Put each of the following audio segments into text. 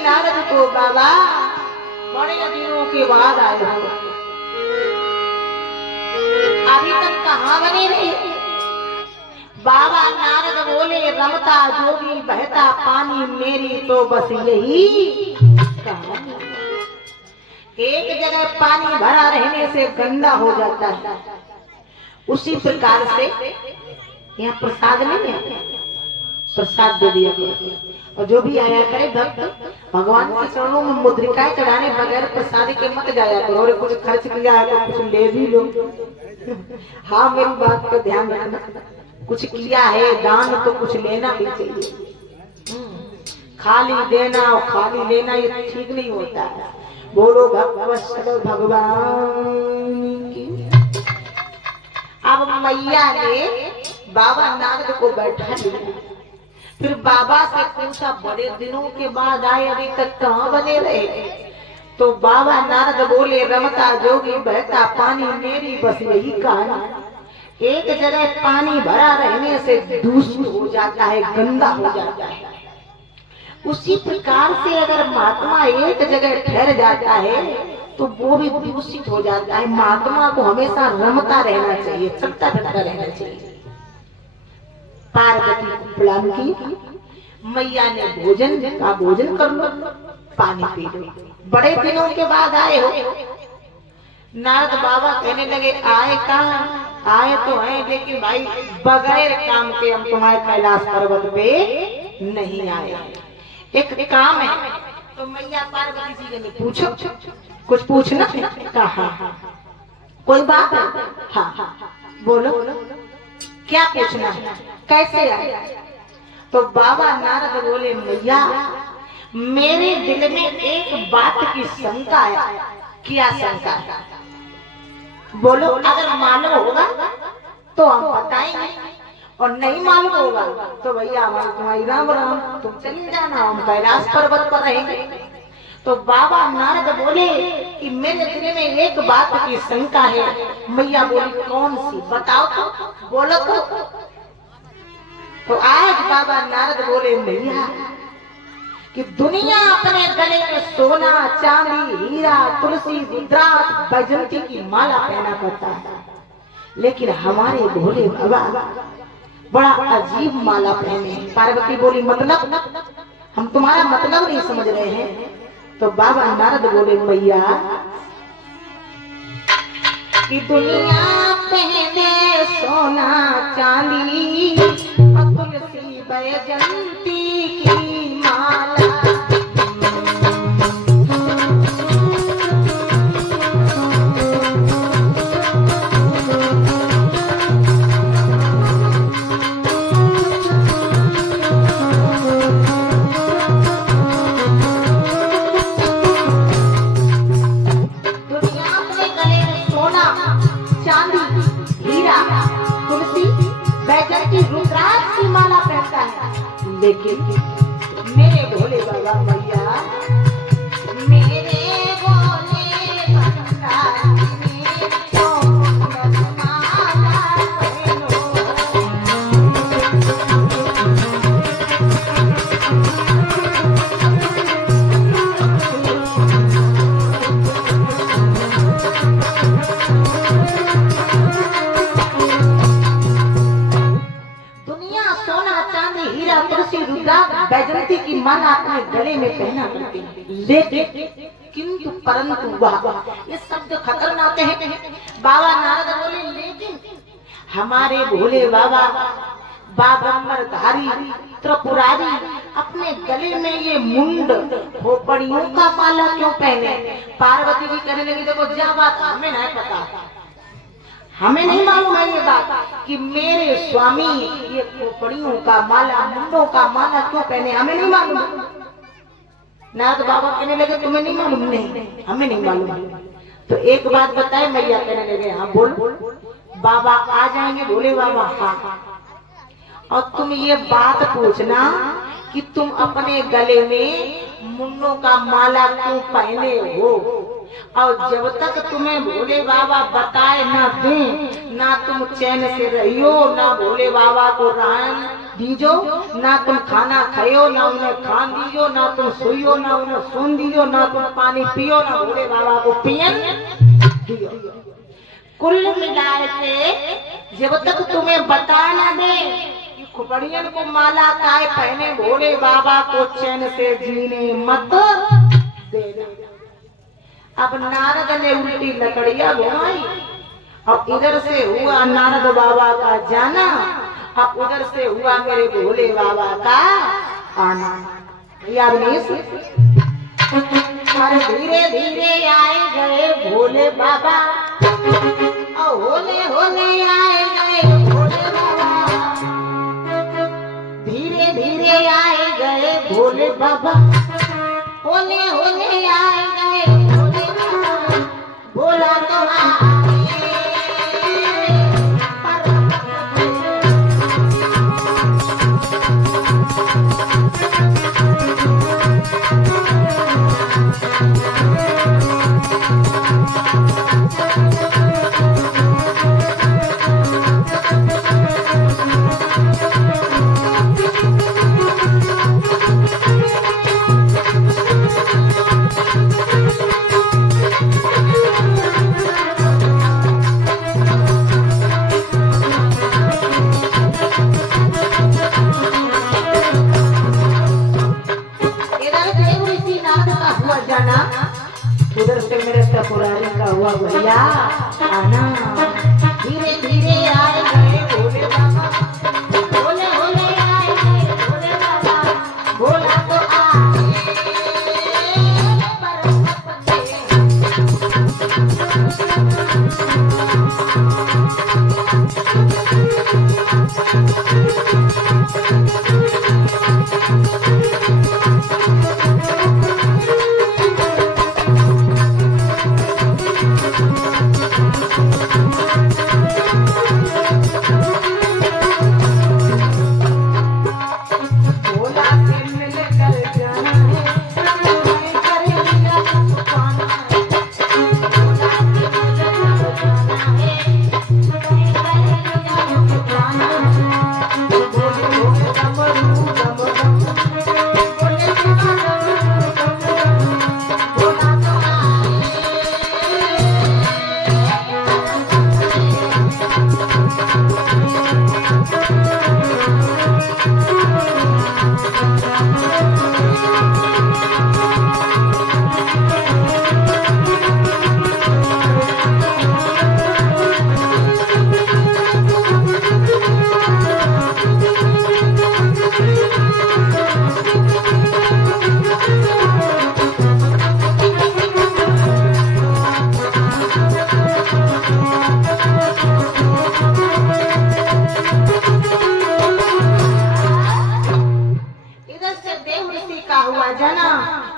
नारद को बाबा बड़े दिनों के बाद आए हो, अभी तक कहाँ बने रहे? बाबा नारद बोले रमता जोगी बहता पानी मेरी तो बस यही कहानी। एक जगह पानी भरा रहने से गंदा हो जाता है, उसी प्रकार से यहाँ प्रसाद नहीं है, प्रसाद दे दिया और जो भी आया करे भक्त भगवान के चरणों में मुद्रिकाएं चढ़ाने बगैर प्रसाद के मत जाया करो। और कुछ खर्च किया है तो कुछ ले भी लो। हाँ मेरी बात पर ध्यान रखना, कुछ किया है दान तो कुछ लेना भी चाहिए। खाली देना और खाली लेना ये ठीक नहीं होता है। बोलो भगवत भगवान की। अब मैया ने बाबा नारद को बैठा लिया, फिर बाबा से पूछा बड़े दिनों के बाद आए, अभी तक कहाँ बने रहे? तो बाबा नारद बोले रमता जोगी बहता पानी मेरी बस यही कहानी। एक जगह पानी भरा रहने से दूषित हो जाता है, गंदा हो जाता है, उसी प्रकार से अगर महात्मा एक जगह ठहर जाता है तो वो भी दूषित हो जाता है। महात्मा को हमेशा रमता रहना चाहिए, चलता फिरता रहना चाहिए। पार्वती को प्रणाम की, मैया ने भोजन कर लो, पानी पी लो, बड़े दिनों के बाद आए हो। नारद बाबा कहने लगे आए कहाँ? आए तो हैं लेकिन भाई बगैर काम के हम तुम्हारे कैलाश पर्वत पे नहीं आए, एक काम है। तो मैया पार्वती जी ने पूछो, कुछ पूछना? कहा कोई बात है? हाँ बोलो, क्या पूछना है? कैसे आए? तो बाबा नारद बोले मैया मेरे दिल में एक बात की शंका है। क्या शंका है? बोलो, अगर मालूम होगा तो हम बताएंगे और नहीं मालूम होगा तो भैया हमारी तुम्हारी राम राम, तुम चली जाना, हम कैलाश पर्वत पर रहेंगे। तो बाबा नारद बोले कि मेरे दिल में एक बात की शंका है। मैया बोली कौन सी? बताओ तो, बोलो तो आज बाबा नारद बोले मैया कि दुनिया अपने गले में सोना चांदी हीरा तुलसी रुद्राक्ष बैजंती की माला पहना करता है, लेकिन हमारे भोले बाबा बड़ा अजीब माला पहने। पार्वती बोली मतलब? हम तुम्हारा मतलब नहीं समझ रहे हैं। तो बाबा नारद बोले मैया कि दुनिया पहने सोना चांदी और तुलसी बैजंती की माला, रुद्राक्ष की माला पहनता है, लेकिन मेरे भोले बाबा मैया मेरे भोले बाबा बैजंती की माला अपने गले में पहना करते हैं, लेकिन किंतु परंतु वह ये शब्द खतरनाक है। बाबा नारद बोले लेकिन हमारे भोले बाबा बागंबर धारी त्रिपुरारी अपने गले में ये मुंड खोपड़ियों का माला क्यों पहने? पार्वती जी कहने लगी देखो क्या बात हमें नहीं पता, हमें नहीं मालूम है ये बात कि मेरे स्वामी ये खोपड़ियों का माला मुंडों का माला क्यों पहने, हमें नहीं मालूम। नारद बाबा कहने लगे तुम्हें नहीं मालूम? नहीं हमें नहीं मालूम। तो एक बात बताए मैया कहने लगे हाँ बोल। बाबा आ जाएंगे भोले बाबा? हाँ। और तुम ये बात पूछना कि तुम अपने गले में मुंडों का माला क्यों पहने हो, और जब तक तुम्हें भोले बाबा बताए ना दें, ना तुम चैन से रहियो, ना भोले बाबा को रान दीजो, ना तुम खाना खायो, ना उन्हें खान दीजो, ना तुम सोइयो, ना उन्हें सुन दीजो, ना तुम पानी पियो, ना भोले बाबा को पियन दियो। कुल मिलाए के जब तक तुम्हें बता ना दे कि खुपड़ियन को माला काय पहने भोले बाबा को चैन से जीने मत देना। अब नारद ने उल्टी लकड़ियां घुमाई और इधर से हुआ नारद बाबा का जाना, अब उधर से हुआ मेरे भोले बाबा का आना। याद नहीं? और धीरे धीरे आए गए भोले बाबा, और होले होले आए गए भोले बाबा, धीरे धीरे आए गए भोले बाबा, होले होले आए गए भोले बाबा, भोला तो उधर से मेरे सपुरारी का हुआ भैया आना। धीरे धीरे आए गए भोले बाबा, भोले भोले आए गए भोले बाबा, भोला तो आए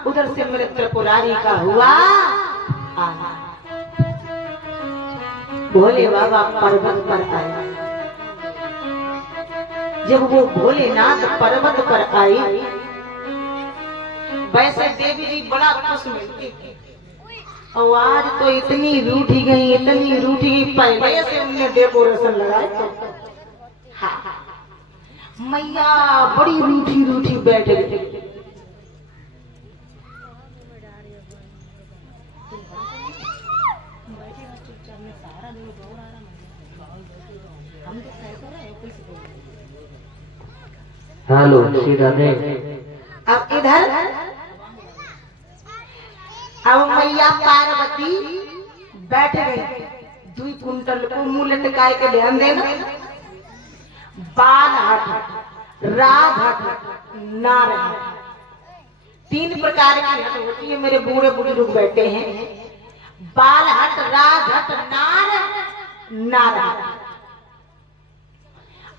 उधर से मेरे त्रिपुरारी का हुआ आना। भोले बाबा पर्वत पर आए। जब वो भोलेनाथ पर्वत पर आई, वैसे देवी जी बड़ा खुश मिलती थी, और आज तो इतनी रूठी गई, इतनी रूठी गई, पहले से उनने डेकोरेशन लगाया। हाँ, मैया बड़ी रूठी रूठी बैठ गई। हेलो सीधा दे। अब इधर अब मैया पार्वती बैठ गई। 2 कुंटल को मुंह लटकाए के ध्यान देना। बाल हट, राग हट, नार हट, 3 प्रकार की हट होती है। मेरे बूढ़े बुजुर्ग बैठे हैं। बाल हट, राग हट, नार हट।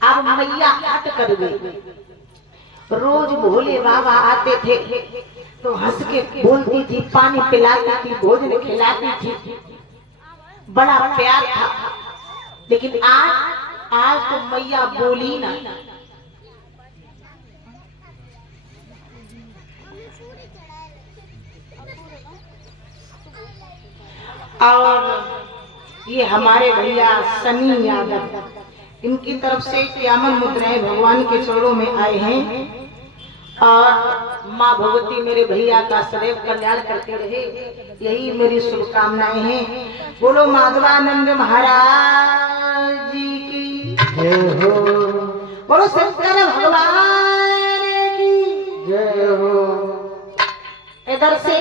अब मैया हट कर गई। रोज भोले बाबा आते थे तो हंस के बोलती थी, पानी पिलाती थी, भोजन खिलाती थी, बड़ा प्यार था। लेकिन आज तो मैया बोली ना। और ये हमारे भैया सनी यादव, इनकी तरफ से 51 मुद्राएं भगवान के चरणों में आए हैं। और माँ भगवती मेरे भैया का सदैव कल्याण करते रहे, यही मेरी शुभकामनाएं हैं। बोलो माधवानंद महाराज जी की जय हो, बोलो शंकर भगवान की जय हो। इधर से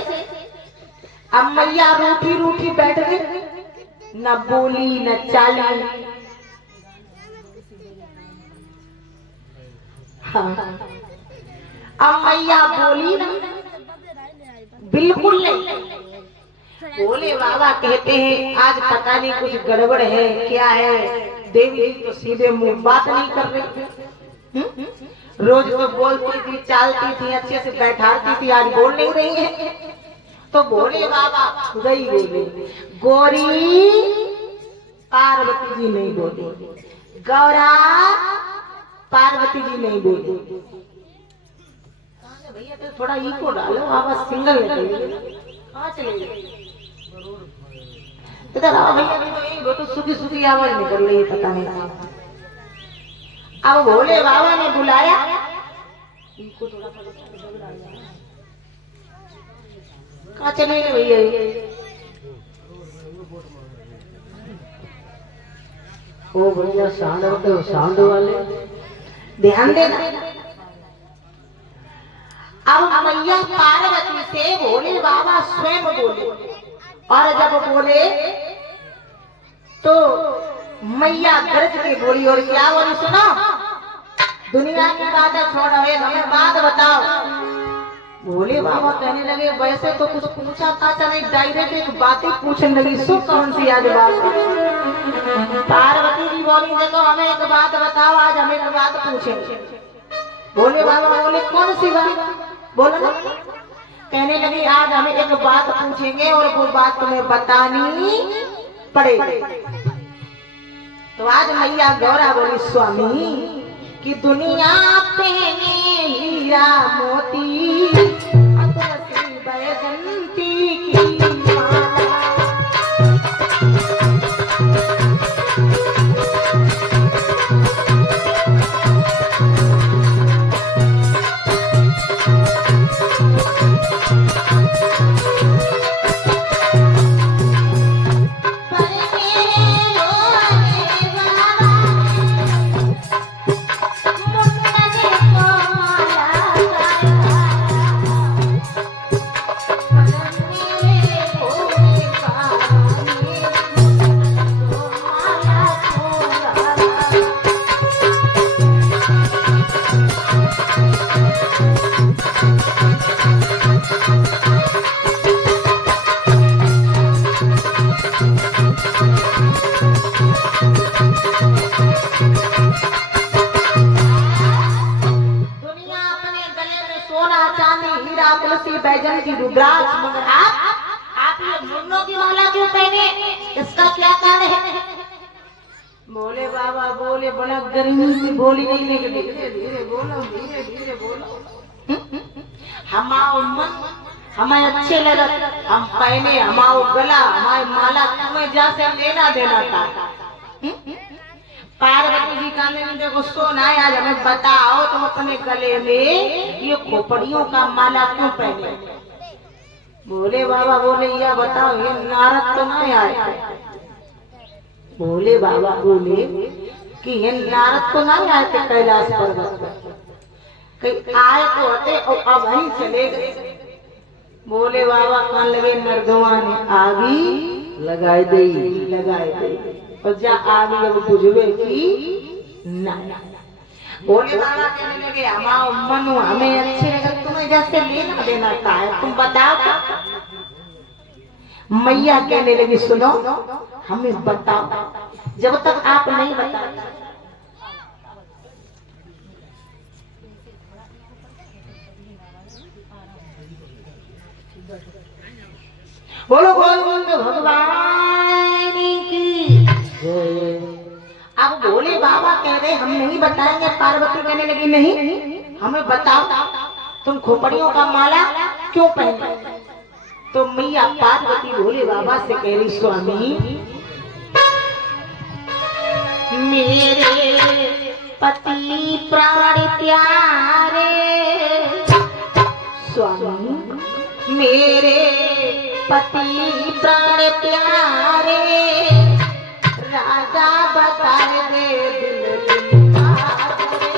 अब मैया रूठी रूठी बैठ गई, न बोली न चाली। हाँ, अब मैया बोली ना, बिल्कुल नहीं। बोले बाबा कहते हैं आज पता नहीं कुछ गड़बड़ है, क्या है। देवी जी तो सीधे मुंह बात नहीं कर रही। रोज तो बोलती थी, चालती थी, अच्छे से बैठाती थी, आज बोल नहीं रही है। तो बोले बाबा गई बोले गौरी, पार्वती जी नहीं बोली, गौरा पार्वती जी नहीं बोली। भैया तो थोड़ा इको डालो, आवाज सिंगल कहाँ चले गए? इधर आओ भैया, वो तो सूखी सूखी आवाज निकल रही है, पता नहीं कहाँ। अब भोले बाबा ने बुलाया, इनको थोड़ा कहाँ चले गए भैया? ओ भैया सांड वाले ध्यान देना। अब मैया पार्वती से भोले बाबा स्वयं बोले, और जब बोले तो मैया गरज के बोली, और क्या बोली सुनो, दुनिया की बातें छोड़ो, हमें बात बताओ। भोले बाबा कहने लगे वैसे तो कुछ पूछा था, चले डायरेक्ट एक बातें पूछने लगी, सो कौन सी आज बात? पार्वती जी बोली देखो हमें एक बात बताओ, आज हमें एक बात पूछे। भोले बाबा बोले कौन सी बात? बोलो ना। कहने लगी आज हमें एक बात पूछेंगे और वो बात तुम्हें बतानी पड़ेगी। तो आज मैया गौरा बोली स्वामी कि दुनिया पे हीरा मोती तुलसी बैजंती की माला। बैजन की रुद्राक्ष, मगर आप ये मुन्नों की माला क्यों पहने, इसका क्या कारण है? बोले बाबा बोले बड़ा गर्मी से बोली नहीं, लेकिन धीरे धीरे बोलो, धीरे धीरे बोलो। हमाओ मन हमें अच्छे लगे, हम पहने, हमाओ गला, हमारी माला तुम्हें जैसे लेना देना था। पार्वती जी का देखो सोना है, आज हमें बताओ तुम अपने गले में ये खोपड़ियों का माला क्यों पहने? बोले बाबा बोले यह बताओ ये नारद तो नहीं आए? बोले बाबा बोले कि ये नारद तो नहीं आए थे कैलाश पर्वत पर, कहीं आए तो होते और अब वहीं चले गए। बोले बाबा कान लगे नरदुआ ने आगी लगाई दे और जा आगे अब बुझवे की ना। बोले बाबा कहने लगे हमारा मनु हमें अच्छे लगे, तुम्हें जैसे लेना देना का है तुम बताओ क्या? मैया कहने लगी सुनो हमें बताओ, जब तक आप नहीं बताओ। बोलो गोविंद भगवान की। अब भोले बाबा कह रहे हम नहीं बताएंगे। पार्वती कहने लगी नहीं हमें बताओ तुम खोपड़ियों का माला क्यों पहने? तो मैया पार्वती भोले बाबा से कह रही, स्वामी मेरे पति प्राण प्यारे, स्वामी मेरे पति प्राण प्यारे, राजा बता दे दिल की बात रे।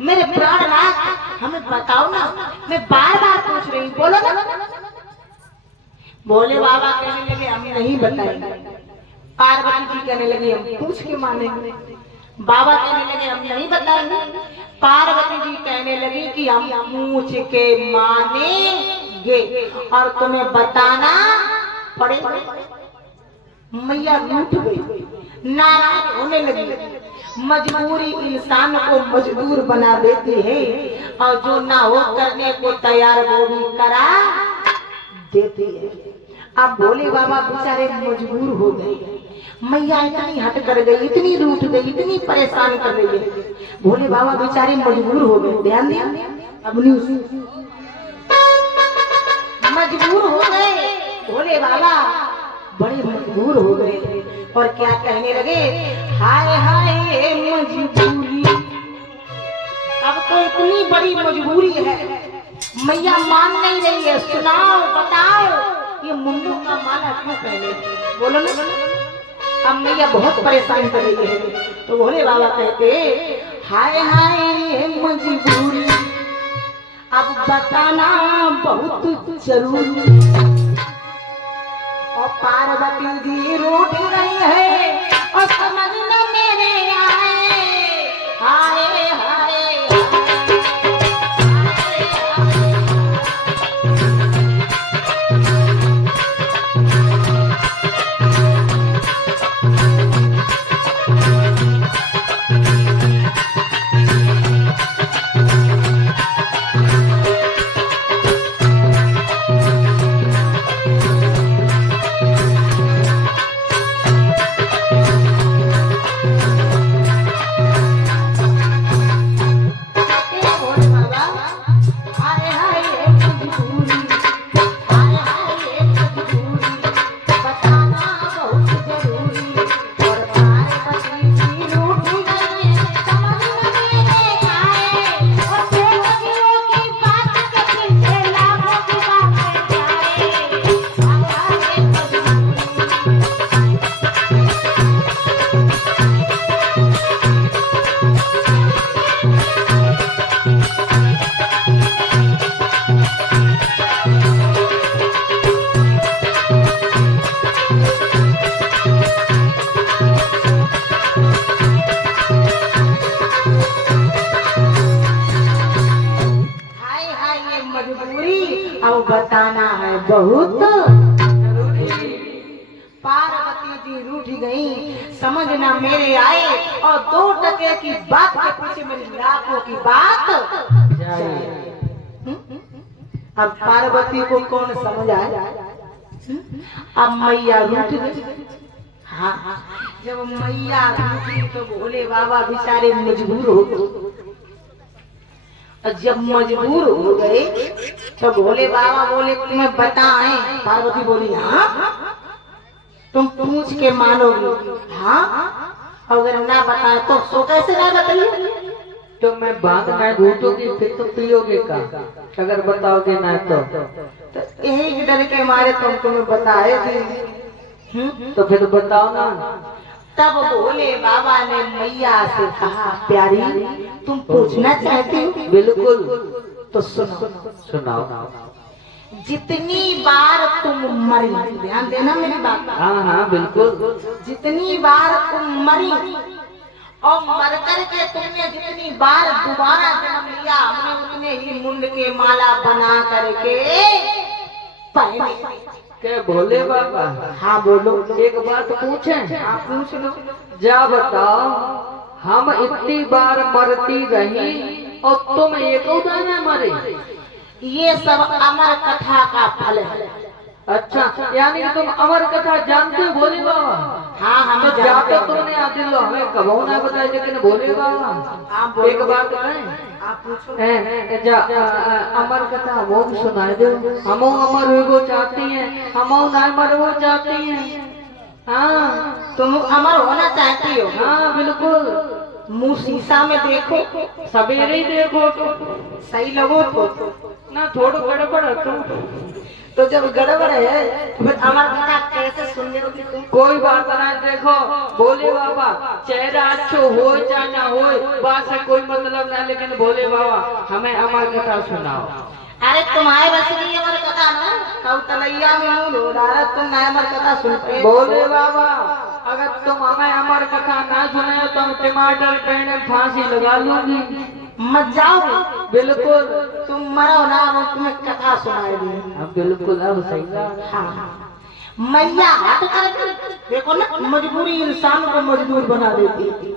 मेरे प्राणनाथ हमें बताओ ना, मैं बार बार पूछ रही हूँ, बोलो ना। भोले बाबा कहने लगे हम नहीं बताएंगे। पार्वती जी कहने लगी हम पूछ के मानेंगे। बाबा कहने लगे हम नहीं बताएंगे। पार्वती जी कहने लगी कि हम पूछ के मानेंगे और तुम्हें बताना पड़ेगा। मैया रूठ गई, नाराज होने लगी। मजबूरी इंसान को मजबूर बना देती है और जो ना हो करने को तैयार वो भी करा देती है। अब भोले बाबा बेचारे मजबूर हो गए। मैया इतनी हट कर गई, इतनी रूठ गई, इतनी परेशान कर रही है। भोले बाबा बेचारे मजबूर हो गए। ध्यान दिया, अपनी मजबूर हो गए। भोले बाबा बड़े मजबूर हो गए और क्या कहने लगे, हाय हाय मजबूरी। अब तो इतनी बड़ी मजबूरी है, मैया मान नहीं रही है। सुनाओ, बताओ ये मुंडू का माला क्यों पहने, बोलो ना। अब मैया बहुत परेशान कर रही है। तो भोले बाबा कहते, हाय हाय मजबूरी, अब बताना बहुत जरूरी। और पार्वती जी रूठ गई है और समझ न मेरे आए, हाय हाय बताना है बहुत जरूरी। पार्वती जी रूठ गई, समझ ना मेरे आए और 2 टके की बात के पीछे मेरी लाखों की बात जाए। अब पार्वती को कौन समझ आए। अब मैया रूठ गई, हाँ, जब मैया रूठी तो भोले बाबा बेचारे मजबूर हो गए। और जब मजबूर हो गए तो भोले बाबा बोले तुम्हें बताएं। पार्वती बोली हाँ, तुम पूछ के मानोगी। हाँ, अगर ना बताए तो सो कैसे ना बताइए। तो मैं बात मैं घूटूंगी फिर तुम पियोगे का, अगर बताओगे ना तो यही डर के मारे तुम तुम्हें बताए थे। तो फिर बताओ ना। तब भोले बाबा ने मैया से कहा प्यारी तुम पूछना चाहती हो? बिल्कुल। तो सुनो। सुनाओ। जितनी बार तुम मरी, ध्यान देना मेरी बात। हाँ हाँ बिल्कुल। जितनी बार तुम मरी और मर कर के तुमने जितनी बार दोबारा जन्म लिया, हमने उतने ही मुंड के माला बना करके पहने। क्या भोले बाबा? हाँ बोलो। एक बात पूछें? आप पूछ लो। जा बताओ, हम इतनी बार मरती रही और तुम एक दाना मरे। ये सब अमर कथा का फल है। अच्छा, यानी कि तुम अमर कथा जानते हो भोले बाबा? हाँ हम तो जाते तुमने आदि लो हमें कबो ना बताए, लेकिन भोले बाबा एक बात कहें। आप पूछो। जा अमर कथा वो सुनाए दो। हम अमर हो चाहती हैं, हम ना मर वो चाहती हैं। हाँ तुम अमर होना चाहती हो? हाँ बिल्कुल। मुंह शीशा में देखो, सवेरे ही देखो सही लगो तो ना, थोड़ा गड़बड़ है तो जब गड़बड़ है तो फिर अमर कथा कैसे सुन लोगी तुम? कोई बात ना। देखो भोले बाबा, चेहरा अच्छो हो चाहे ना हो, बात से कोई मतलब ना, लेकिन भोले बाबा हमें अमर कथा सुनाओ। अरे तुम्हारे बस की अमर कथा ना, कौतलैया में मुंह ढो डाला, तुम अमर कथा सुन पाए? भोले बाबा अगर तुम हमें अमर कथा ना सुनाओ तो हम टमाटर पेड़ फांसी लगा लूंगी। मत जाओ। बिल्कुल। तुम मरो ना, मैं तुम्हें कथा सुनाएगी। बिल्कुल अब सही। हाँ, मैया हट कर देखो ना, मजबूरी इंसान को मजदूर बना देती है।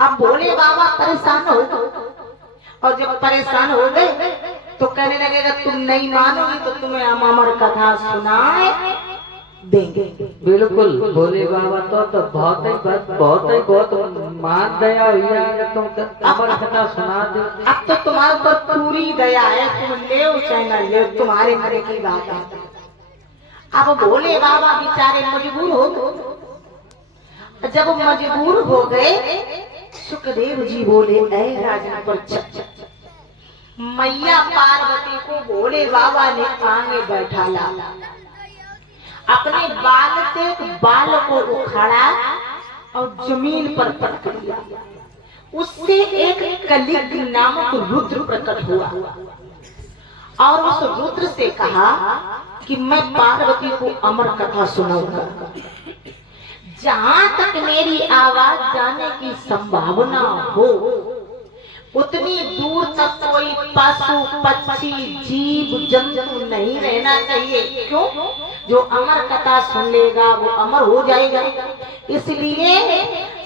अब भोले बाबा परेशान हो, और जब परेशान हो गए तो कहने लगेगा तुम नहीं मानोगी तो तुम्हें हम अमर कथा सुनाए देंगे। बिल्कुल भोले बाबा तो बहुत मान दया हुई है, तुम अमर कथा सुना दे। अब तो तुम्हारे ऊपर पूरी दया है, तुम ले चाहे ना ले, तुम्हारे मरे की बात है। अब भोले बाबा बेचारे मजबूर हो गए। जब मजबूर हो गए सुखदेव जी बोले ऐ राजा पर मैया पार्वती को भोले बाबा ने आगे बैठा ला, अपने बाल से बाल को उखाड़ा और जमीन पर पटक दिया। उससे एक कलिग नामक रुद्र प्रकट हुआ और उस रुद्र से कहा कि मैं पार्वती को अमर कथा सुनाऊंगा। जहां तक मेरी आवाज जाने की संभावना हो उतनी दूर तक कोई पशु पक्षी जीव जंतु नहीं रहना चाहिए। क्यों? जो अमर कथा सुन लेगा वो अमर हो जाएगा। इसलिए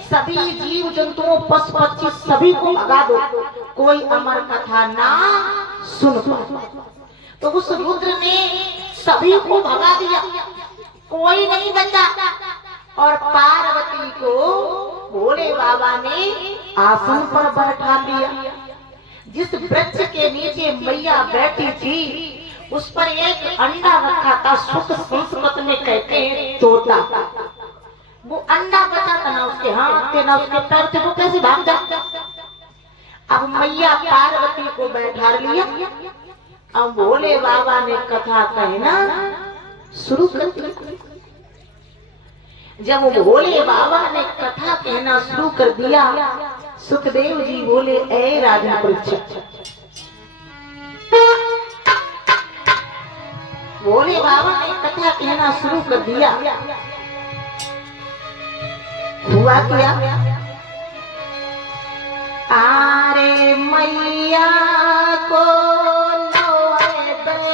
सभी जीव जंतुओं पशु पक्षी सभी को भगा दो, कोई अमर कथा ना सुन पाए। तो उस रुद्र ने सभी को भगा दिया, कोई नहीं बचा। और पार्वती को भोले बाबा ने आसन पर बैठा लिया। जिस वृक्ष के नीचे मैया बैठी थी उस पर एक अंडा रखा था, सुख संस्कृत में कहते हैं तोता। वो अंडा बचा था, ना उसके हाथ थे ना उसके पैर थे, वो कैसे भाग जाता। अब मैया पार्वती को बैठा लिया। अब भोले बाबा ने कथा कहना शुरू कर दिया। जब भोले बाबा ने कथा कहना शुरू कर दिया, सुखदेव जी बोले ऐ राजा परीक्षित, भोले बाबा ने कथा कहना शुरू कर दिया। हुआ क्या? आरे मैया को लोए दे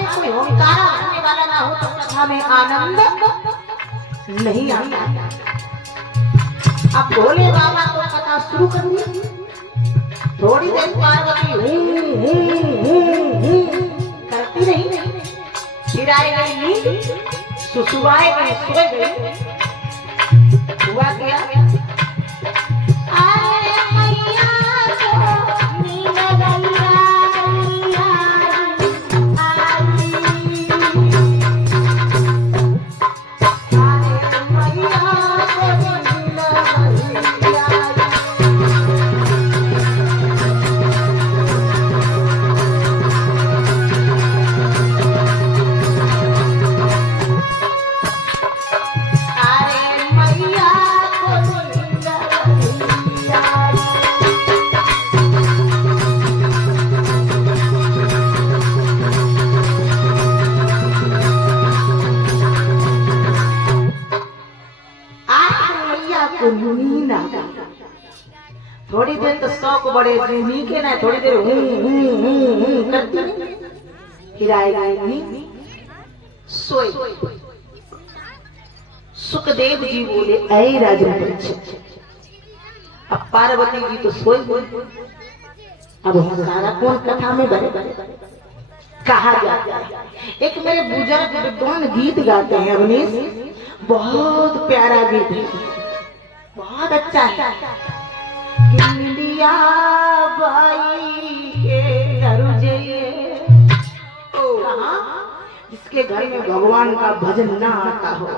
में कोई होनकारा होने वाला ना हो तो कथा में आनंद नहीं आता। अब भोले बाबा तो कथा शुरू कर दी। थोड़ी देर पार्वती करती रही, फिर आई गई नींद, सुसुआए गई, सो गई। हुआ क्या? अरे मैया को नींद थोड़ी देर तो शौक बड़े जूही के ना, थोड़ी देर करती, फिर आएगी सोई। सुखदेव जी बोले, ऐ राजन परीक्षित, अब पार्वती जी तो सोई बोली, अब हम सारा कौन कथा में बड़े कहा जाता है। एक मेरे बुजुर्ग विद्वान गीत गाते हैं अवनीश, बहुत प्यारा गीत है, बहुत अच्छा है। इंडिया बाई के घर जाइए, जिसके घर में भगवान का भजन ना आता हो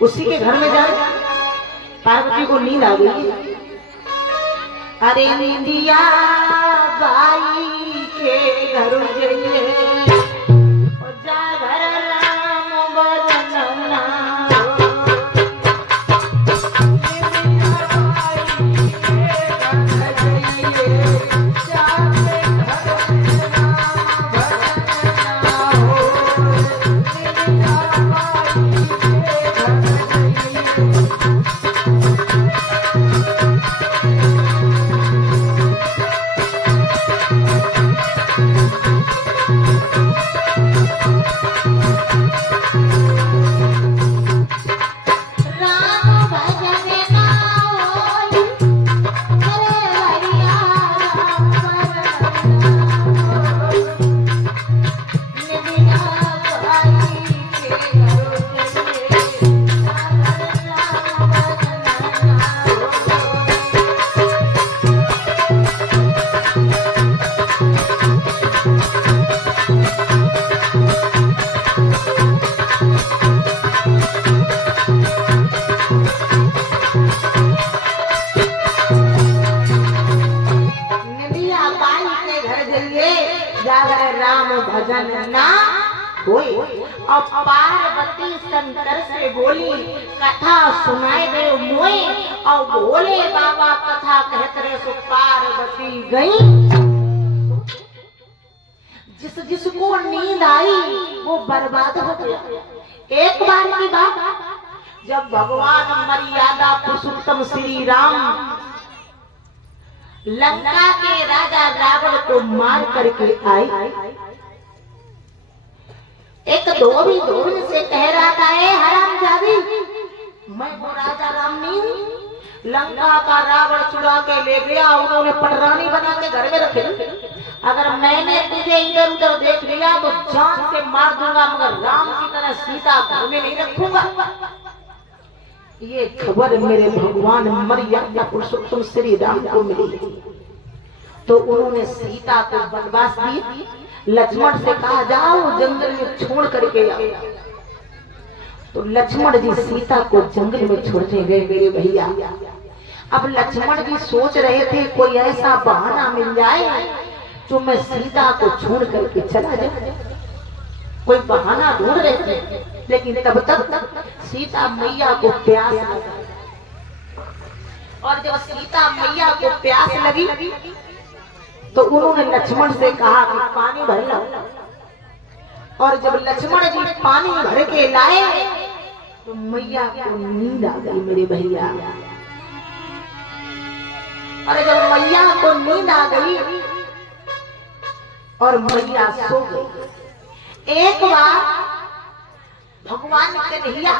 उसी के घर में जाए। पार्वती को नींद आ गई। अरे इंडिया बाई के घर जाइए, जा घर राम बजना राम भजन ना होए। अब पार्वती शंकर से बोली, कथा सुनाए दे मोए। और भोले बाबा कथा कहते रहे, सो पार्वती गई। जिसको नींद आई वो बर्बाद हो गया। एक बार की बात, जब भगवान मर्यादा पुरुषोत्तम श्री राम लंका के राजा रावण को मार करके आए, एक धोबी से कह रहा था, हरामजादी, मैं वो राजा राम नहीं, लंका का रावण चुरा के ले गया, उन्होंने पटरानी बना के घर में रखे। अगर मैंने तुझे इधर उधर देख लिया तो जान से मार दूंगा, मगर राम की तरह सीता घर में नहीं रखूंगा। ये खबर मेरे भगवान मर्यादा पुरुषोत्तम श्री राम को मिली, तो उन्होंने सीता को वनवास दी। लक्ष्मण से कहा, जाओ जंगल में छोड़ करके आओ। तो लक्ष्मण जी सीता को जंगल में छोड़ने गए मेरे भैया। अब लक्ष्मण जी सोच रहे थे कोई ऐसा बहाना मिल जाए जो मैं सीता को छोड़ करके चला जाऊं, कोई बहाना ढूंढ रहे थे। लेकिन तब तक सीता मैया को प्यास लगा, और जब सीता मैया को प्यास लगी तो उन्होंने लक्ष्मण से कहा कि पानी भर लो। और जब लक्ष्मण जी पानी भर के लाए तो मैया को नींद आ गई मेरे भैया। और जब मैया को नींद आ गई और मैया सो गई। एक बार भगवान कन्हैया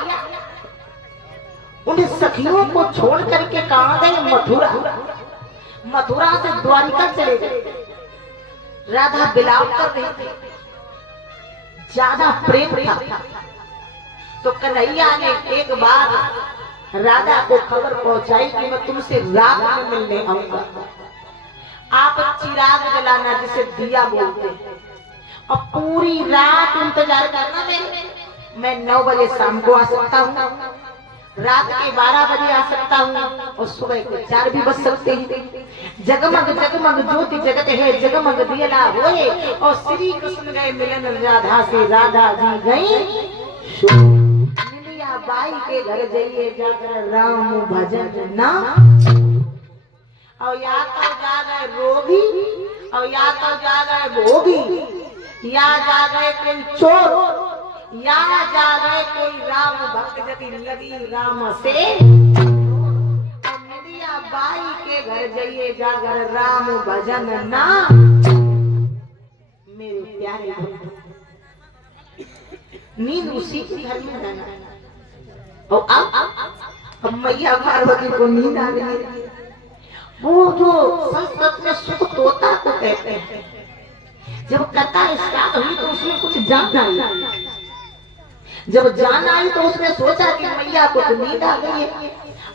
उन सखियों को छोड़ करके कहां गए? मथुरा। मथुरा से द्वारिका चले गए। राधा विलाप कर रही थी, ज्यादा प्रेम था। तो कन्हैया ने एक बार राधा को खबर पहुंचाई कि मैं तुमसे रात में मिलने आऊंगा। आप चिराग जलाना, जिसे दिया बोलते हैं, और पूरी रात इंतजार करना। मैं 9 बजे शाम को आ सकता हूँ, रात के 12 बजे आ सकता हूँ, और सुबह के 4 भी बज सकते हैं। जगमग जगमग ज्योति जगत है, जगमग दियला होए, और श्री कृष्ण गए मिलन राधा से, राधा जी गई निलिया बाई के घर जाइए जाकर राम भजन ना। और या तो जा गए रोगी, और या तो जा गए भोगी, या जा गए कोई चोर, या जा गए कोई राम भक्त जति लगी राम से। निलिया बाई के घर जाइए जाकर राम भजन ना। मेरे प्यारे भक्त, नींद उसी के घर में रहना। और अब मैया पार्वती को नींद आ गई। वो जो संस्कृत में सुख तोता को कहते हैं, जब कथा स्टार्ट हुई तो उसमें कुछ जान आई। जब जान आई तो उसने सोचा कि मैया को तो नींद आ गई है,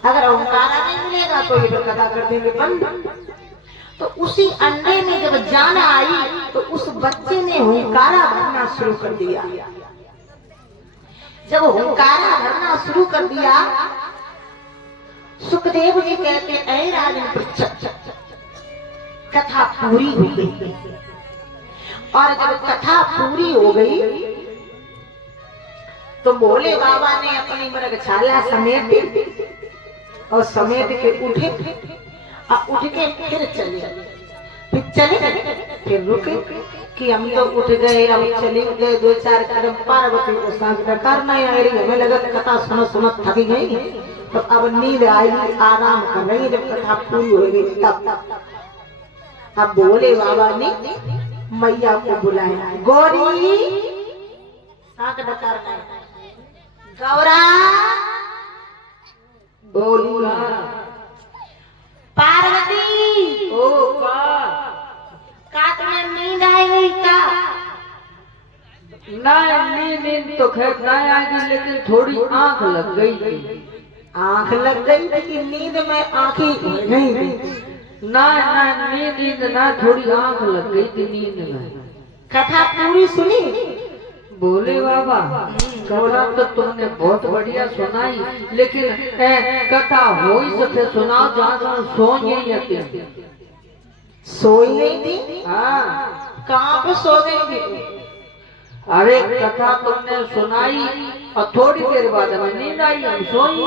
अगर ओंकारा नहीं मिलेगा तो ये कथा कर देंगे बंद। तो उसी अंडे में जब जान आई तो उस बच्चे ने हुंकारा भरना शुरू कर दिया। जब हुंकारा भरना शुरू कर दिया, सुखदेव जी कहते ऐ राजन पृच्छक, कथा पूरी हो गई। और जब कथा पूरी हो गई तो भोले बाबा ने अपनी मृगशाला समेटी, और समेट के उठे, और उठ के फिर चले, फिर रुके कि हम तो उठ गए, अब चले गए 2-4 कदम। पार्वती को सांस डकार नहीं आ रही, हमें लगा कथा सुन सुन थक गई, तो अब नींद आई, आराम कर रही। जब कथा पूरी हो गई तब अब भोले बाबा ने मैया को बुलाया। गौरी, सांस डकार गौरा बोलिया। पार्वती, ओ का तुम्हें नींद आई हुई का? नींद तो खैर नहीं आएगी, लेकिन थोड़ी आंख लग गई थी। आंख लग गई थी कि नींद में आंखें नहीं थी? ना नींद ना, थोड़ी आंख लग गई थी नींद में। कथा पूरी सुनी? बोले बाबा, कथा तो तुमने बहुत बढ़िया सुनाई, लेकिन कथा हो ही सके सुनाओ, जहाँ सोई नहीं थी। हाँ, कहाँ पे सो गई थी? अरे कथा तुमने सुनाई और थोड़ी देर बाद हमें नींद आई, हम सोई।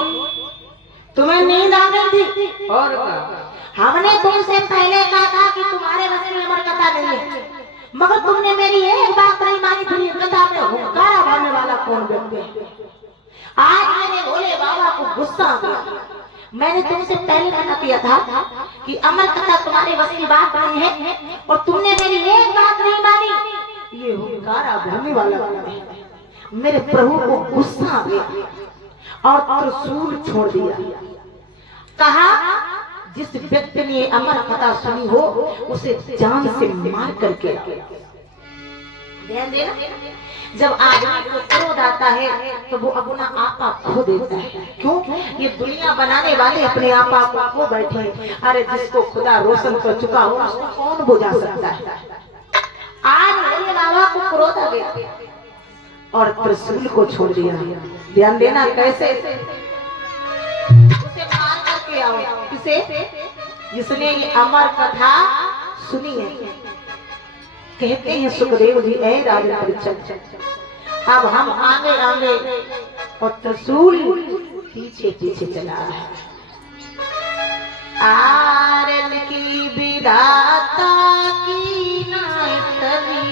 तुम्हें नींद आ गई थी? और क्या? हमने तुमसे पहले कहा था कि तुम्हारे बस में अमर कथा नहीं है, मगर तुमने मेरी एक बात नहीं मानी। थी कथा में हुंकारा भरने वाला कौन व्यक्ति है? आज मैंने भोले बाबा को गुस्सा आ गया। मैंने तुमसे पहले मना किया था कि अमर कथा तुम्हारे बस की बात नहीं है, और तुमने मेरी एक बात नहीं मानी। ये हुंकारा भरने वाला है। मेरे प्रभु को गुस्सा आ गया और त्रिशूल छोड़ दिया। कहा जिस व्यक्ति ने अमर कथा सुनी हो उसे जान से मार करके ध्यान देना। जब आदमी को क्रोध आता है तो वो अपना आपा खो देता है। क्यों? ये दुनिया बनाने वाले अपने आपा को खो बैठे। अरे जिसको खुदा रोशन कर चुका हो उसको कौन बुझा सकता है? आज भोले बाबा को क्रोध आ गया और त्रिशूल को छोड़ दिया। ध्यान देना कैसे? उसे मार करके आओ। किसे? जिसने ये अमर कथा सुनी है। कहते हैं सुखदेव जी, ऐ राजा परीक्षक, अब हम आगे आगे और त्रिशूल पीछे पीछे चला रहा है। आरन की विधाता की नाई तरी,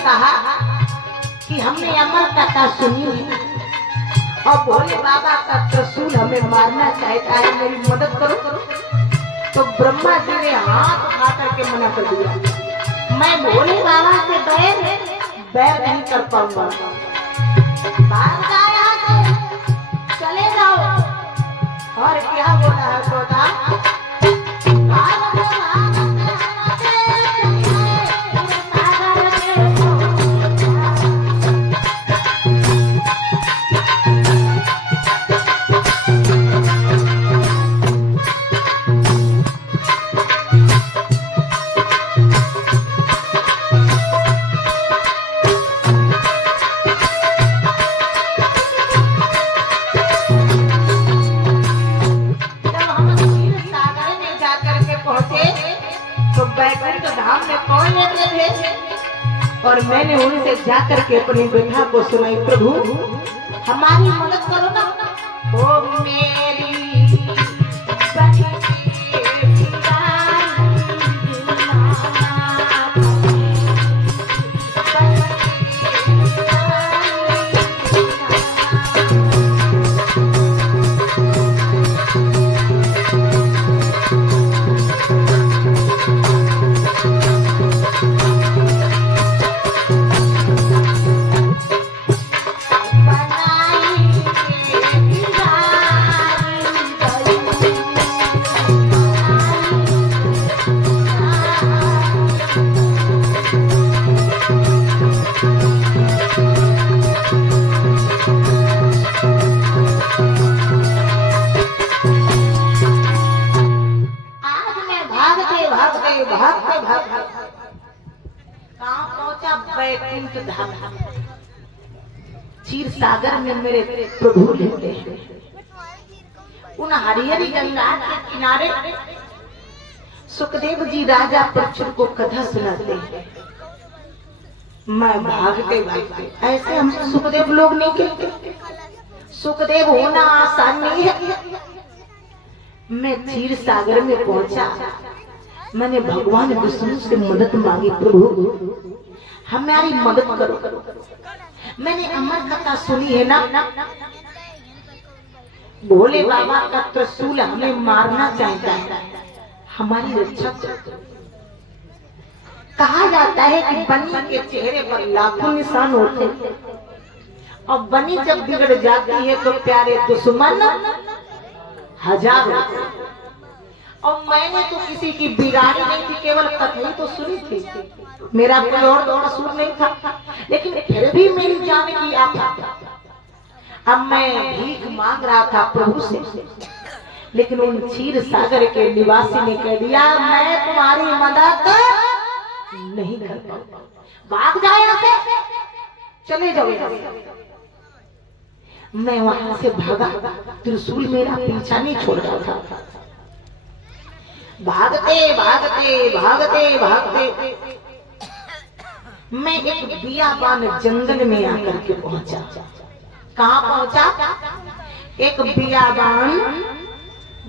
कहा कि हमने अमर कथा सुनी है और भोले बाबा का त्रिशूल हमें मारना चाहता है, मेरी मदद करो। तो ब्रह्मा जी ने हाथ उठा करके मना कर दिया, मैं भोले बाबा से बैर नहीं कर पाऊंगा। भाग जाओ यहाँ से, चले जाओ। और क्या बोला है तोता? बैकुंठ धाम में कौन लेते थे? और मैंने उनसे जाकर के अपनी व्यथा को सुनाई, प्रभु हमारी मदद करो ना। ओ मेरी बैकुंठ धाम क्षीर सागर में मेरे प्रभु रहते हैं। उन हरिहरी गंगा के किनारे सुखदेव जी राजा परीक्षित को कथा सुनाते हैं। मैं भागते भागते, ऐसे हम सुखदेव लोग नहीं कहते, सुखदेव होना आसान नहीं है। मैं क्षीर सागर में पहुंचा, मैंने भगवान विष्णु से मदद मांगी, प्रभु हमारी मदद करो। मैंने अमर कथा सुनी है ना, भोले बाबा का त्रिशूल हमें मारना चाहता है, हमारी रक्षा करो। कहा जाता है कि बनी के चेहरे पर लाखों निशान होते हैं और बनी जब बिगड़ जाती है तो प्यारे दुश्मन हजार होते हैं। और मैंने तो किसी की बिगाड़ी नहीं थी, केवल कथा तो सुनी थी, मेरा कोई और कसूर नहीं था, लेकिन फिर भी मेरी जान की आफत। अब मैं भीख मांग रहा था प्रभु से, लेकिन उन क्षीर सागर के निवासी ने कह दिया, मैं तुम्हारी मदद नहीं कर पाऊंगा, भाग जाओ यहाँ से, चले जाओ यहाँ से। मैं वहां से भागा, त्रिशूल मेरा पीछा नहीं छोड़ रहा था। भागते भागते भागते भागते मैं एक बियाबान जंगल में आकर के पहुंचा। कहाँ पहुंचा? एक बियाबान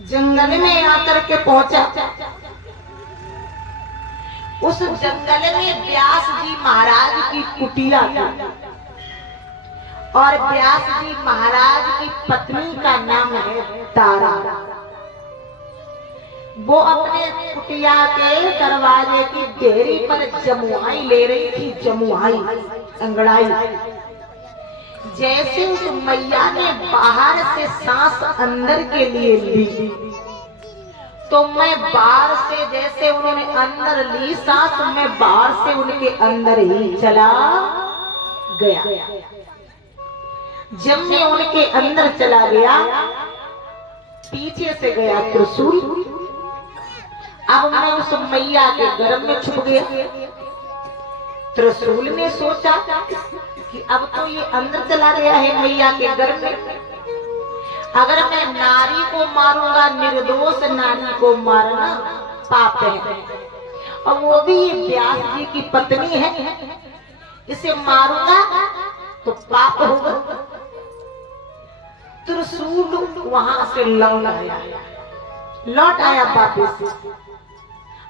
जंगल में आकर के पहुंचा। उस जंगल में व्यास जी महाराज की कुटिया थी और व्यास जी महाराज की पत्नी का नाम है तारा। वो अपने कुटिया के दरवाजे की देरी पर जमुआई ले रही थी, जमुआई अंगड़ाई। जैसे उस मैया ने बाहर से सांस अंदर के लिए ली, तो मैं बाहर से, जैसे उन्होंने अंदर ली सांस, मैं बाहर से उनके अंदर ही चला गया। जब मैं उनके अंदर चला गया, पीछे से गया त्रिशूल। अब मैं उस मैया के गर्भ में छुप गया। त्रिशूल ने सोचा कि अब तो ये अंदर चला गया है मैया के गर्भ में, अगर मैं नारी को मारूंगा, निर्दोष नारी को मारना पाप है, और वो भी ये व्यास जी की पत्नी है, इसे मारूंगा तो पाप होगा। त्रिशूल वहां से लौट आया वापिस।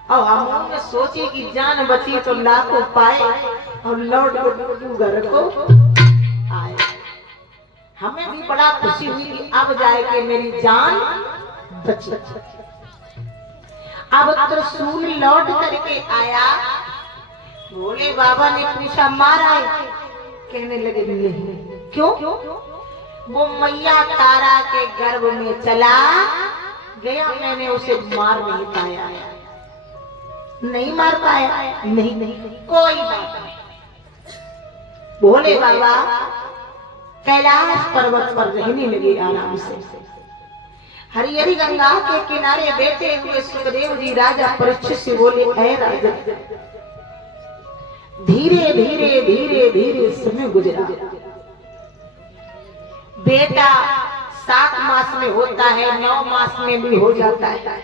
और हम में सोचे कि जान बची तो लाखों पाए और लौट को घर को आए। हमें भी बड़ा खुशी हुई कि अब जाए के मेरी जान बची। अब त्रिशूल लौट करके आया। भोले बाबा ने पूछा मारा है? कहने लगे नहीं। क्यों? वो मैया तारा के गर्भ में चला गया, मैंने उसे मार नहीं पाया। नहीं मार पाया? नहीं नहीं, कोई बात नहीं। भोले बाबा कैलाश पर्वत पर रहने लगे आराम से। हरिहरी गंगा के किनारे बैठे हुए सुखदेव जी राजा परीक्षित से बोले, ऐ राजा, धीरे धीरे धीरे धीरे समय गुजरा। बेटा 7 मास में होता है, 9 मास में भी हो जाता है।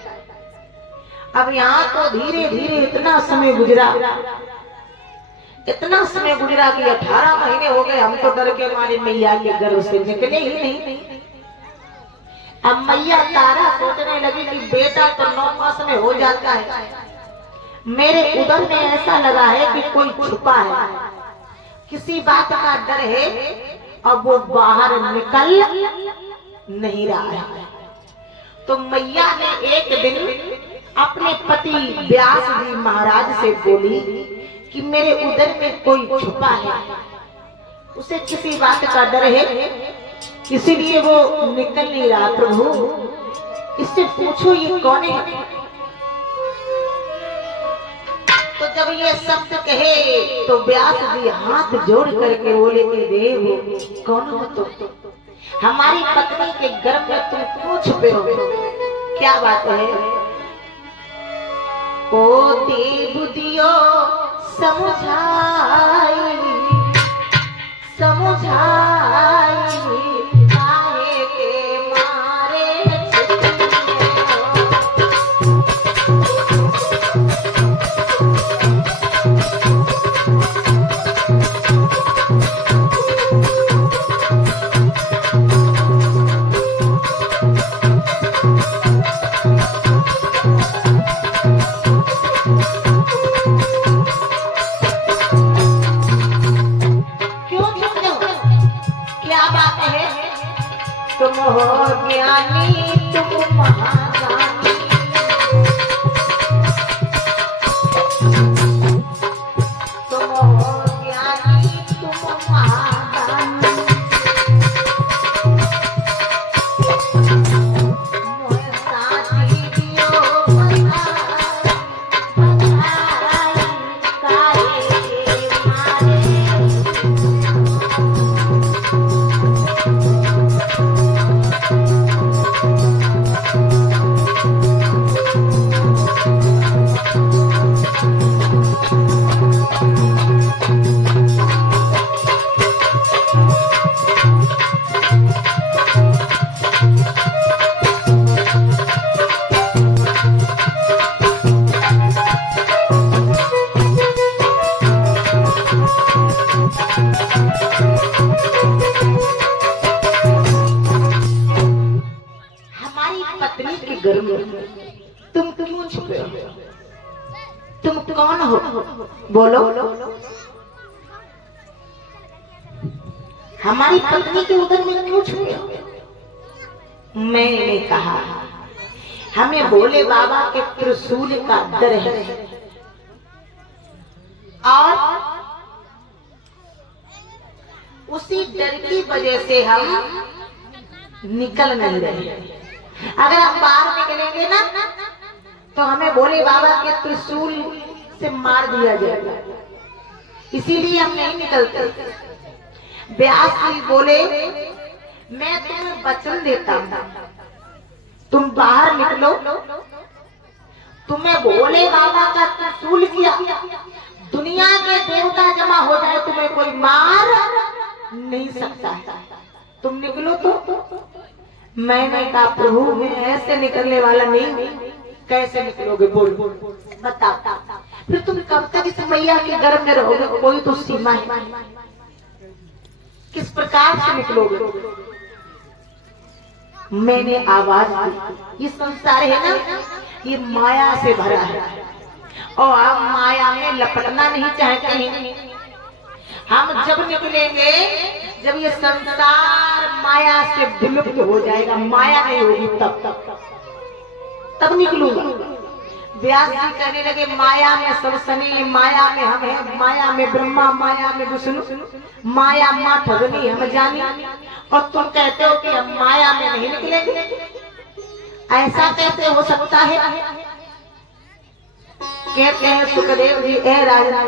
अब यहाँ तो धीरे धीरे इतना समय गुजरा, इतना समय गुजरा कि 18 महीने हो गए। हम तो डर के मारे मैया के गर्भ से निकले ही नहीं। अब मैया तारा सोचने लगी कि बेटा तो 9 मास में हो जाता है, मेरे उदर में ऐसा लगा है कि कोई छुपा है, किसी बात का डर है, अब वो बाहर निकल नहीं रहा है। तो मैया ने एक दिन अपने पति व्यास जी महाराज से बोली कि मेरे उदर में कोई छुपा है, उसे किसी बात का डर है, इसीलिए वो निकल नहीं रहा। प्रभु इससे पूछो ये कौन है। तो जब ये शब्द कहे तो व्यास जी हाथ जोड़ करके बोले कि देव कौन हो तुम? हमारी पत्नी के गर्भ में तुम क्यों छुपे हो? क्या बात है? ओ देव दियो समझाई समझाई, काहे के मारे तुम हो ज्ञानी, तुम महाज्ञानी, तुम हो ज्ञानी, तुम महाज्ञानी, मोह साथी दियो बधाई, बधाई, काहे के मारे। तुम क्यों छुपे हो? तुम कौन हो? बोलो। हमारी पत्नी के उदर में क्यों छुपे हो? मैंने कहा हमें भोले बाबा के त्रिशूल का डर है और उसी डर की वजह से हम निकल नहीं रहे। अगर हम बाहर निकलेंगे ना तो हमें भोले बाबा के त्रिशूल से मार दिया जाएगा, इसीलिए हम नहीं निकलते। व्यास जी बोले मैं तुम्हें वचन देता हूं, तुम बाहर निकलो, तुम्हें भोले बाबा का त्रिशूल किया दुनिया के देवता जमा हो जाए तुम्हें कोई मार नहीं सकता है, तुम निकलो। तो मैंने कहा प्रभु मैं ऐसे निकलने वाला नहीं, कैसे निकलोगे? बोल बताओ। फिर तुम कब तक इस मैया के गर्भ में रहोगे? कोई तो सीमा है, किस प्रकार से निकलोगे? मैंने आवाज दी, ये संसार है ना ये माया से भरा है, और हम माया में लपटना नहीं चाहते हैं। हम जब निकलेंगे, जब ये संसार माया से विलुप्त हो जाएगा, माया नहीं होगी, तब निकलूंगा। व्यास जी कहने लगे माया में सब सनी, माया में हम हैं, माया में ब्रह्मा, माया में विष्णु, माया माँ ठगनी हम जानी, और तुम कहते हो कि हम माया में नहीं निकलेंगे। ऐसा कैसे हो सकता है? कहते हैं सुखदेव जी, ए राजा,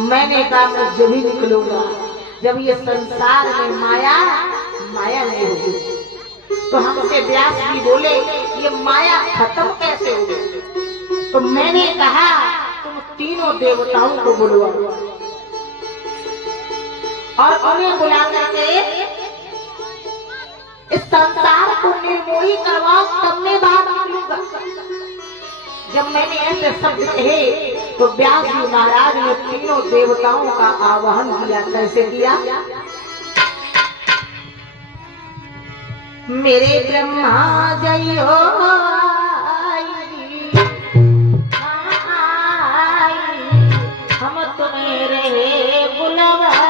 मैंने कहा मैं जब ही निकलूंगा जब ये संसार में माया नहीं होगी। तो हमसे व्यास जी बोले ये माया खत्म कैसे होगी? तो मैंने कहा तुम तीनों देवताओं को बुलवाओ और उन्हें बुला करके इस संसार को निर्मोही करवाओ, तब मैं बाहर निकलूंगा। जब मैंने ऐसे शब्द कहे तो व्यास जी महाराज ने तीनों देवताओं का आवाहन किया। कैसे किया? मेरे ब्रह्मा जय हो हम तुम्हें बुलवाई।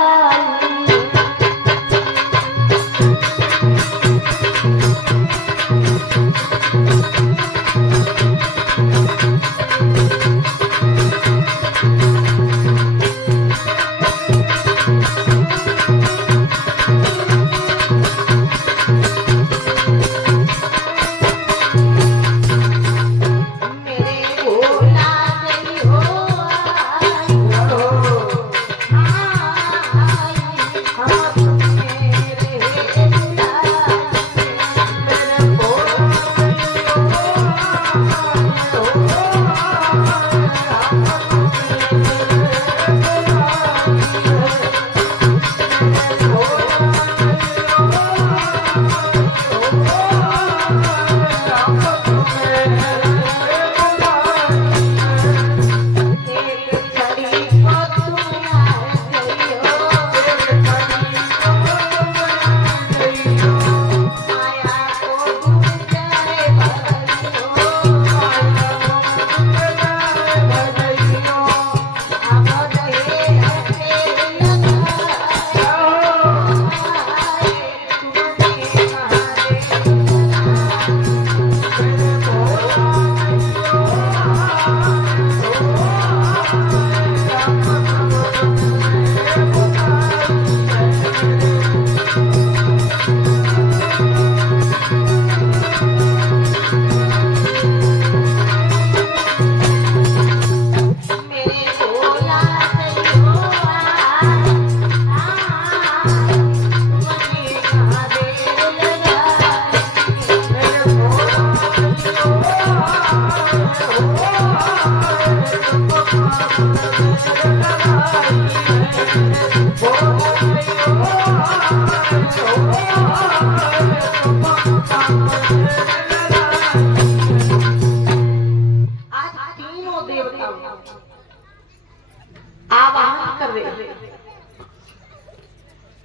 आवाहन कर रहे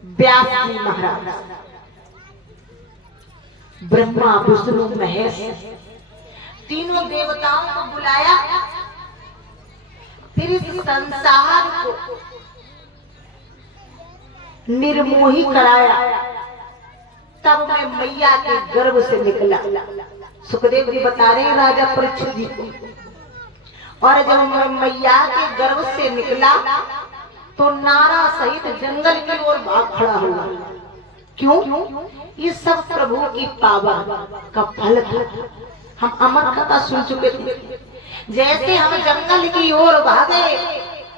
व्यास जी महाराज, ब्रह्मा विष्णु महेश तीनों देवताओं को बुलाया। फिर इस संसार को निर्मोही कराया। तब मैं मैया के गर्भ से निकला। सुखदेव जी बता रहे हैं राजा परीक्षित जी को। और जब मैं मैया के गर्भ से निकला तो नारा सहित जंगल की ओर भाग खड़ा हुआ। क्यों? ये सब प्रभु की पावर का फल था। हम अमर कथा सुन चुके थे। जैसे हम जंगल की ओर भागे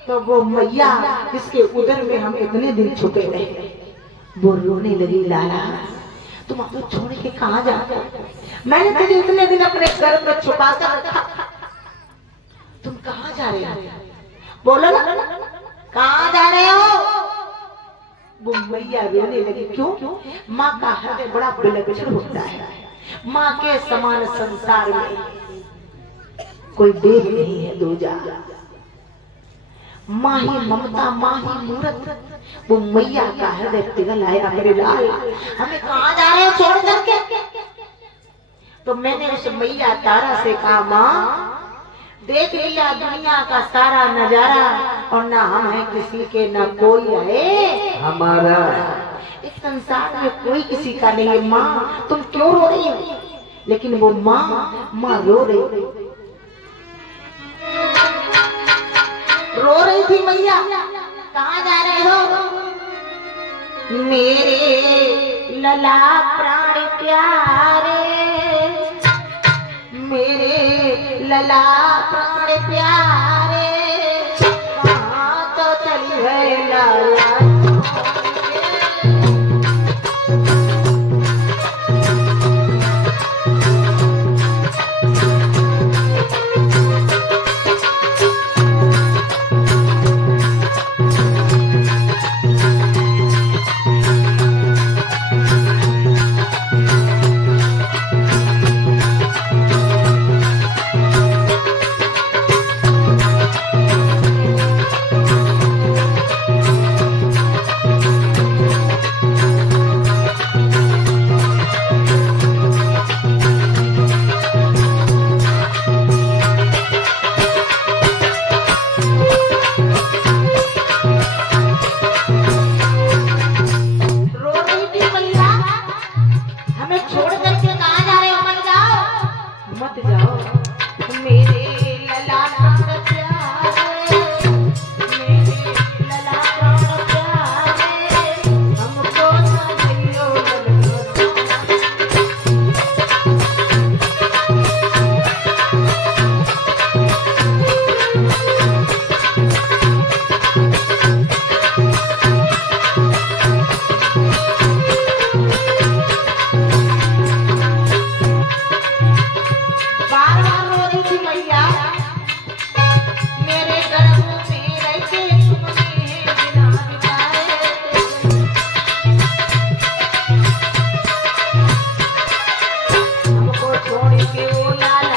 तो वो मैया जिसके उदर में हम इतने दिन छुपे रहे, वो रोने लगी, लाला तुम अपने छोड़ के कहाँ जा रहे हो? मैंने तुझे इतने दिन अपने गर्भ में छुपा कर रखा, तुम कहाँ जा रहे हो? बोलो ना, कहाँ जा रहे हो? वो मैया रोने लगी। क्यों? माँ का हृदय बड़ा विलक्षण होता है। माँ के समान संसार में कोई देव नहीं है दूजा। माँ ही ममता, माँ ही मूरत। वो मैया का हृदय पिघल आया, मेरे लाल हमें कहाँ जा रहे हो छोड़ करके? तो मैंने उस मैया तारा से कहा, माँ देख लिया दुनिया का सारा नजारा और ना हम हैं किसी के ना कोई है हमारा। इस संसार में कोई किसी का नहीं है। माँ तुम क्यों रो रही हो? लेकिन वो माँ रो रही थी। मैया कहाँ जा रहे हो? मेरे लला प्राण प्यारे, मेरे लला प्राण प्यारे, कहाँ तो चली है लाला। छोड़ के ओ लाला